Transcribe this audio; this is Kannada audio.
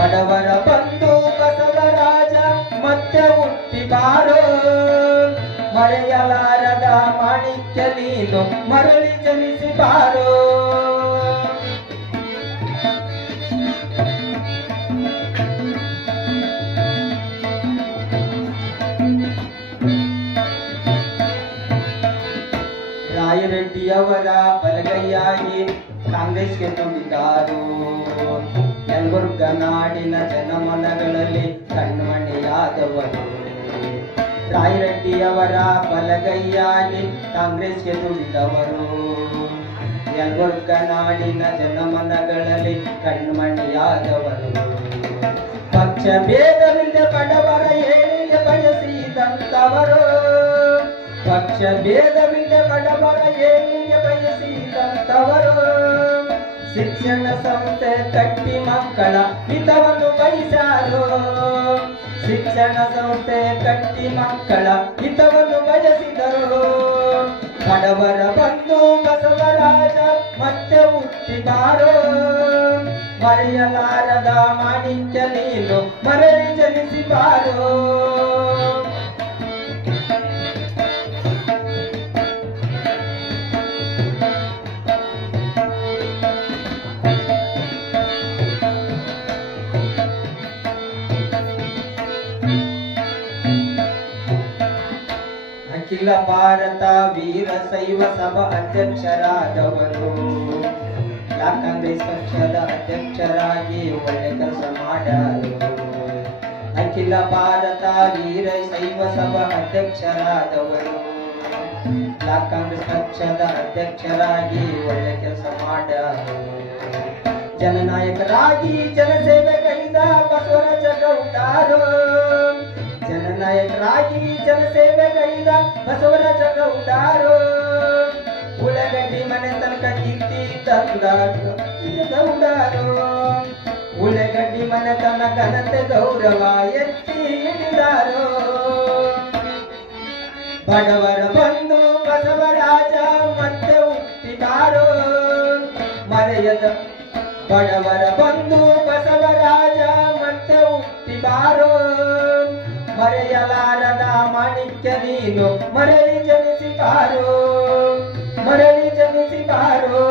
ಬಡವರ ಬಂಧು ಬಸವರಾಜ ಮತ್ತೆ ಹುಟ್ಟಿ ಬಾರೋ, ಮರೆಯಲಾರದ ಮಾಣಿಕ್ಯ ನೀನು ಮರಳಿ ಜನಿಸಿ ಬಾರೋ. ರಾಯರೆಡ್ಡಿಯವರ ಬಲಗೈಯಾಗಿ ಕಾಂಗ್ರೆಸ್ಗೆ ನುಡಿದಾರು, ಯಲಬುರ್ಗ ನಾಡಿನ ಜನಮನಗಳಲ್ಲಿ ಕಣ್ಮಣಿಯಾದವರು. ರಾಯರೆಡ್ಡಿಯವರ ಬಲಗೈಯಾಗಿ ಕಾಂಗ್ರೆಸ್ಗೆ ನುಡಿದವರು, ಯಲಬುರ್ಗ ನಾಡಿನ ಜನಮನಗಳಲ್ಲಿ ಕಣ್ಮಣಿಯಾದವರು. ಪಕ್ಷ ಭೇದವಿಲ್ಲದೆ ಬಡವರ ಏಳಿಗೆ ಬಯಸಿದಂತವರು, ಪಕ್ಷ ಭೇದವಿಲ್ಲದೆ ಬಡವರ ಏಳಿಗೆ ಬಯಸಿದಂತವರು. ಶಿಕ್ಷಣ ಸಂಸ್ಥೆ ಕಟ್ಟಿ ಮಕ್ಕಳ ಹಿತವನ್ನು ಬಯಸಾರು, ಶಿಕ್ಷಣ ಸಂಸ್ಥೆ ಕಟ್ಟಿ ಮಕ್ಕಳ ಹಿತವನ್ನು ಬಯಸಿದರು. ಬಡವರ ಬಂಧು ಬಸವರಾಜ ಮತ್ತೆ ಹುಟ್ಟಿ ಬಾರೋ, ಮರೆಯಲಾರದ ಮಾಣಿಕ್ಯ ನೀನು ಮರಳಿ ಜನಿಸಿ ಬಾರೋ. ಅಖಿಲ ಭಾರತ ವೀರಶೈವ ಸಭಾ ಅಧ್ಯಕ್ಷರಾದವರು, ಕಾಂಗ್ರೆಸ್ ಪಕ್ಷದ ಅಧ್ಯಕ್ಷರಾಗಿ ಒಳ್ಳೆ ಕೆಲಸ ಮಾಡ್ಯಾರು. ಅಖಿಲ ಭಾರತ ವೀರಶೈವ ಸಭಾ ಅಧ್ಯಕ್ಷರಾದವರು, ಕಾಂಗ್ರೆಸ್ ಪಕ್ಷದ ಅಧ್ಯಕ್ಷರಾಗಿ ಒಳ್ಳೆ ಕೆಲಸ ಮಾಡ್ಯಾರು. ಜನನಾಯಕರಾಗಿ ಜನಸೇವೆಗಳಿಂದ ಬಸವರಾಜ ಗೌಡರು, ಜನನಾಯಕರಾಗಿ ಜನಸೇವೆಗಳಿಂದ ಬಸವರಾಜ ಗೌಡರು. ಉಳ್ಳಗಡ್ಡಿ ಮನೆ ತನಕ ಕೀರ್ತಿ ತಂದ ಗೌಡರು, ಉಳ್ಳಗಡ್ಡಿ ಮನೆ ತನ್ನ ಘನತೆ ಗೌರವ ಎತ್ತಿ ಹಿಡಿದಾರು. ಬಡವರ ಬಂಧು ಬಸವರಾಜ ಮತ್ತೆ ಹುಟ್ಟಿದಾರು, ಮರೆಯದ ಬಡವರ ಬಂಧು ಬಸವರಾಜ ಮತ್ತೆ ಹುಟ್ಟಿದಾರು. ಮರೆಯಲಾರದ ಮಾಣಿಕ್ಯ ನೀನು ಮರಳಿ ಜನಿಸಿ ಬಾರೋ, ಮರಳಿ ಜನಿಸಿ ಬಾರೋ.